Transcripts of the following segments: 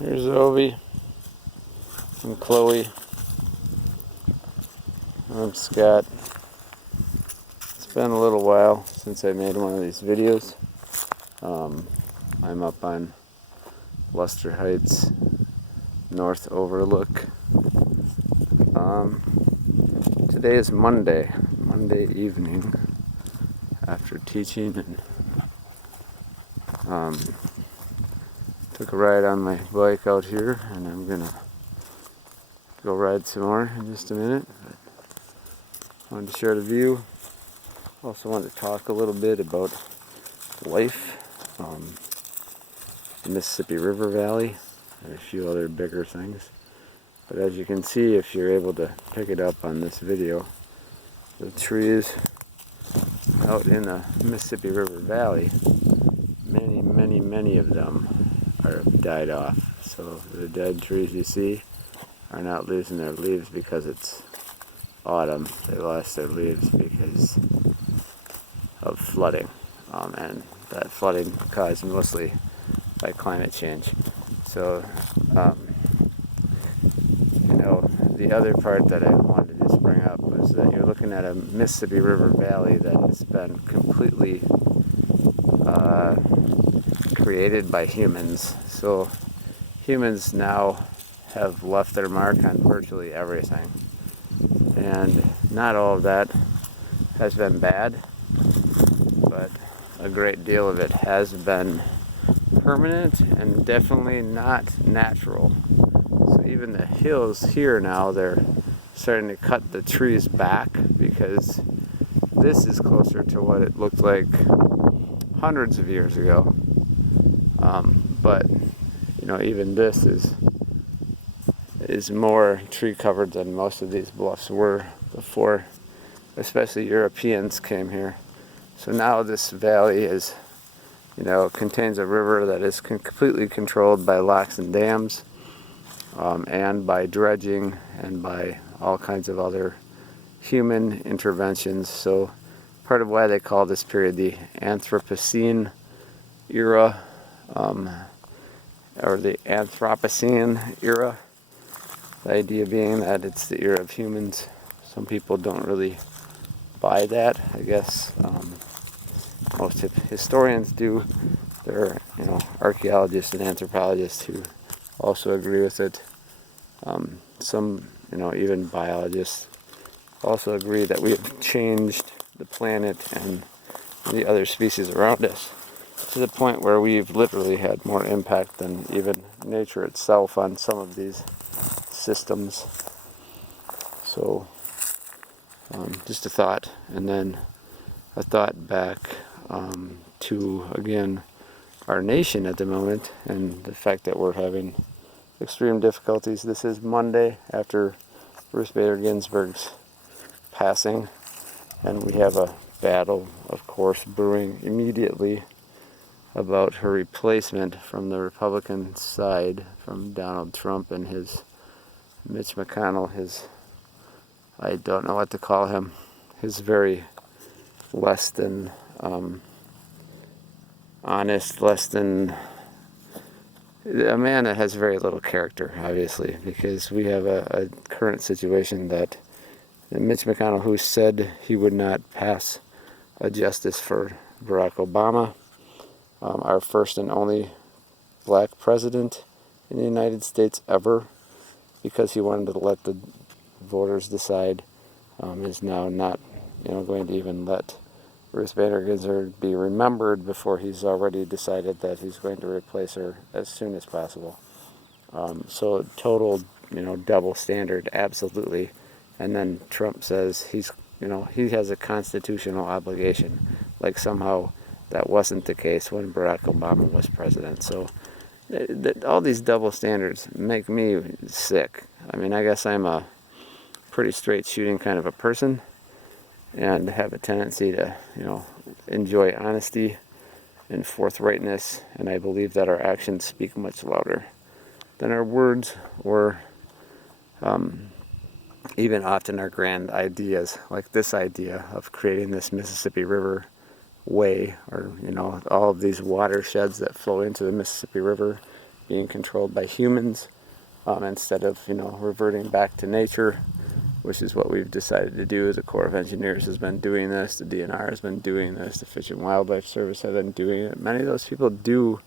Here's Ovi and Chloe. I'm Scott. It's been a little while since I made one of these videos. I'm up on Luster Heights North Overlook. Today is Monday evening after teaching, and took a ride on my bike out here, and I'm gonna go ride some more in just a minute. But I wanted to share the view. Also wanted to talk a little bit about life, the Mississippi River Valley, and a few other bigger things. But as you can see, if you're able to pick it up on this video, the trees out in the Mississippi River Valley, many of them have died off. So the dead trees you see are not losing their leaves because it's autumn. They lost their leaves because of flooding, and that flooding caused mostly by climate change. So, the other part that I wanted to just bring up was that you're looking at a Mississippi River Valley that has been completely created by humans. So humans now have left their mark on virtually everything. And not all of that has been bad, but a great deal of it has been permanent and definitely not natural. So even the hills here now, they're starting to cut the trees back because this is closer to what it looked like hundreds of years ago. But even this is more tree covered than most of these bluffs were before, especially Europeans came here. So now this valley is, contains a river that is completely controlled by locks and dams, and by dredging and by all kinds of other human interventions. So part of why they call this period the Anthropocene era, or the Anthropocene era. The idea being that it's the era of humans. Some people don't really buy that. I guess most historians do. There are, archaeologists and anthropologists who also agree with it. Some, even biologists also agree that we have changed the planet and the other species around us to the point where we've literally had more impact than even nature itself on some of these systems. So just a thought, and then a thought back to, again, our nation at the moment and the fact that we're having extreme difficulties. This is Monday after Ruth Bader Ginsburg's passing, and we have a battle, of course, brewing immediately about her replacement from the Republican side, from Donald Trump and his Mitch McConnell, I don't know what to call him, his very less than honest, less than a man that has very little character, obviously, because we have a current situation that Mitch McConnell, who said he would not pass a justice for Barack Obama, our first and only black president in the United States ever, because he wanted to let the voters decide, is now not, going to even let Ruth Bader Ginsburg be remembered before he's already decided that he's going to replace her as soon as possible. So total, double standard, absolutely. And then Trump says he has a constitutional obligation, like somehow that wasn't the case when Barack Obama was president. So all these double standards make me sick. I mean, I guess I'm a pretty straight shooting kind of a person and have a tendency to, enjoy honesty and forthrightness, and I believe that our actions speak much louder than our words, or even often our grand ideas, like this idea of creating this Mississippi River way, or all of these watersheds that flow into the Mississippi River being controlled by humans, instead of, reverting back to nature, which is what we've decided to do. The Corps of Engineers has been doing this, the DNR has been doing this, the Fish and Wildlife Service has been doing it. Many of those people do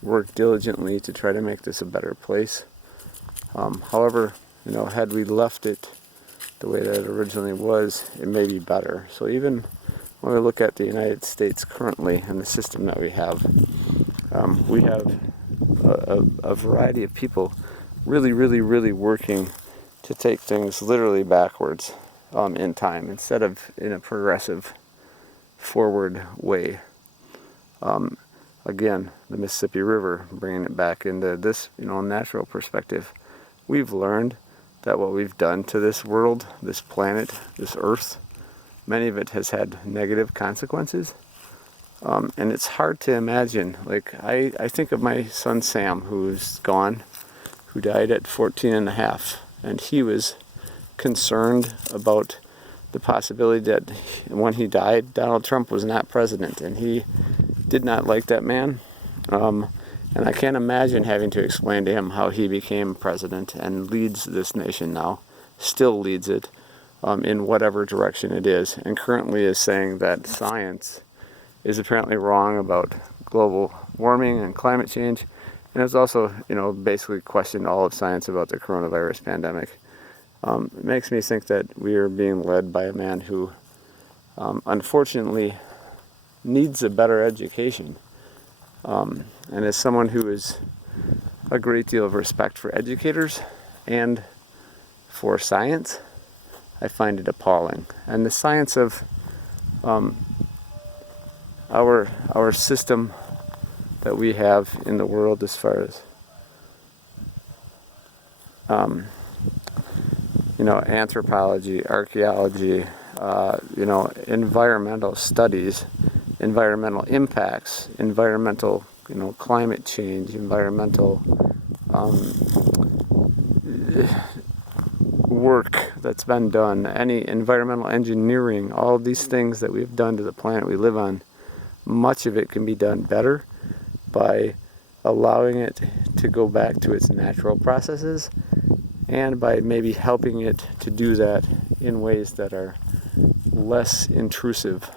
work diligently to try to make this a better place. However, had we left it the way that it originally was, it may be better. So even when we look at the United States currently and the system that we have a variety of people really, really, really working to take things literally backwards in time instead of in a progressive forward way. Again, the Mississippi River, bringing it back into this, natural perspective. We've learned that what we've done to this world, this planet, this earth, many of it has had negative consequences. And it's hard to imagine. Like, I think of my son Sam, who's gone, who died at 14 and a half. And he was concerned about the possibility that when he died, Donald Trump was not president. And he did not like that man. And I can't imagine having to explain to him how he became president and leads this nation now, still leads it in whatever direction it is, and currently is saying that science is apparently wrong about global warming and climate change, and has also, basically questioned all of science about the coronavirus pandemic. It makes me think that we are being led by a man who, unfortunately, needs a better education. And as someone who has a great deal of respect for educators and for science, I find it appalling. And the science of our system that we have in the world, as far as anthropology, archaeology, environmental studies, environmental impacts, environmental, climate change, environmental work that's been done, any environmental engineering, all of these things that we've done to the planet we live on, much of it can be done better by allowing it to go back to its natural processes, and by maybe helping it to do that in ways that are less intrusive,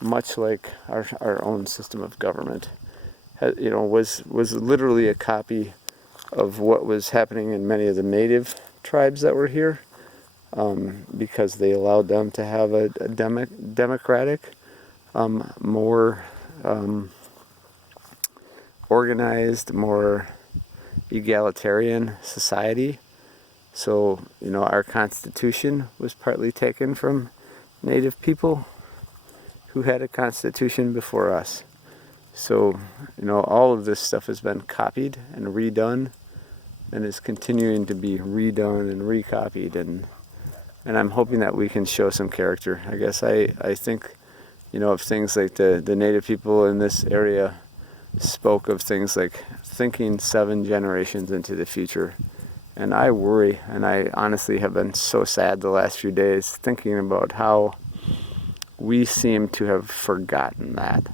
much like our own system of government. Was literally a copy of what was happening in many of the native tribes that were here, because they allowed them to have a democratic, more organized, more egalitarian society. So, our Constitution was partly taken from native people who had a constitution before us. So, all of this stuff has been copied and redone, and is continuing to be redone and recopied, and I'm hoping that we can show some character. I guess I think, of things like the native people in this area spoke of things like thinking 7 generations into the future. And I worry, and I honestly have been so sad the last few days thinking about how we seem to have forgotten that.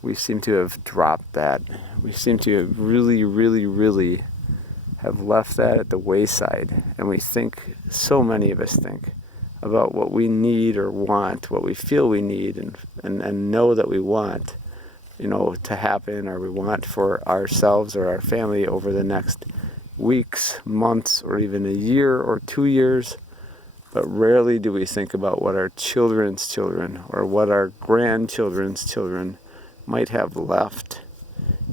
We seem to have dropped that. We seem to have really, really, really have left that at the wayside. And we think, so many of us think, about what we need or want, what we feel we need and know that we want, to happen, or we want for ourselves or our family over the next weeks, months, or even a year or 2 years. But rarely do we think about what our children's children or what our grandchildren's children might have left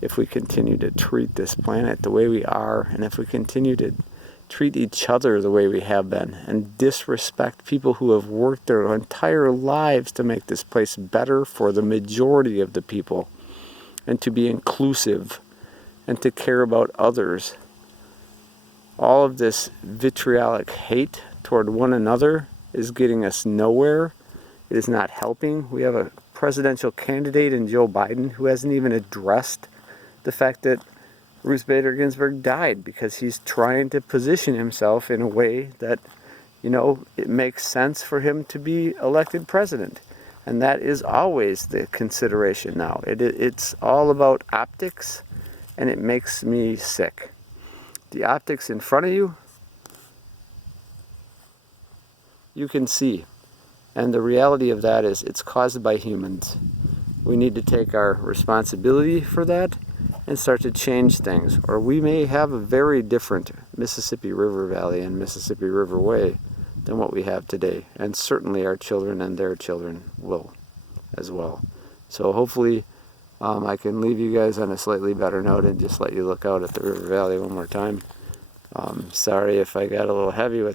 if we continue to treat this planet the way we are, and if we continue to treat each other the way we have been, and disrespect people who have worked their entire lives to make this place better for the majority of the people, and to be inclusive, and to care about others. All of this vitriolic hate toward one another is getting us nowhere. It is not helping. We have a presidential candidate in Joe Biden who hasn't even addressed the fact that Ruth Bader Ginsburg died, because he's trying to position himself in a way that, it makes sense for him to be elected president. And that is always the consideration now. It's all about optics. and it makes me sick. The optics in front of you, you can see. And the reality of that is it's caused by humans. We need to take our responsibility for that and start to change things. Or we may have a very different Mississippi River Valley and Mississippi River Way than what we have today. And certainly our children and their children will as well. So hopefully I can leave you guys on a slightly better note and just let you look out at the river valley one more time. Sorry if I got a little heavy with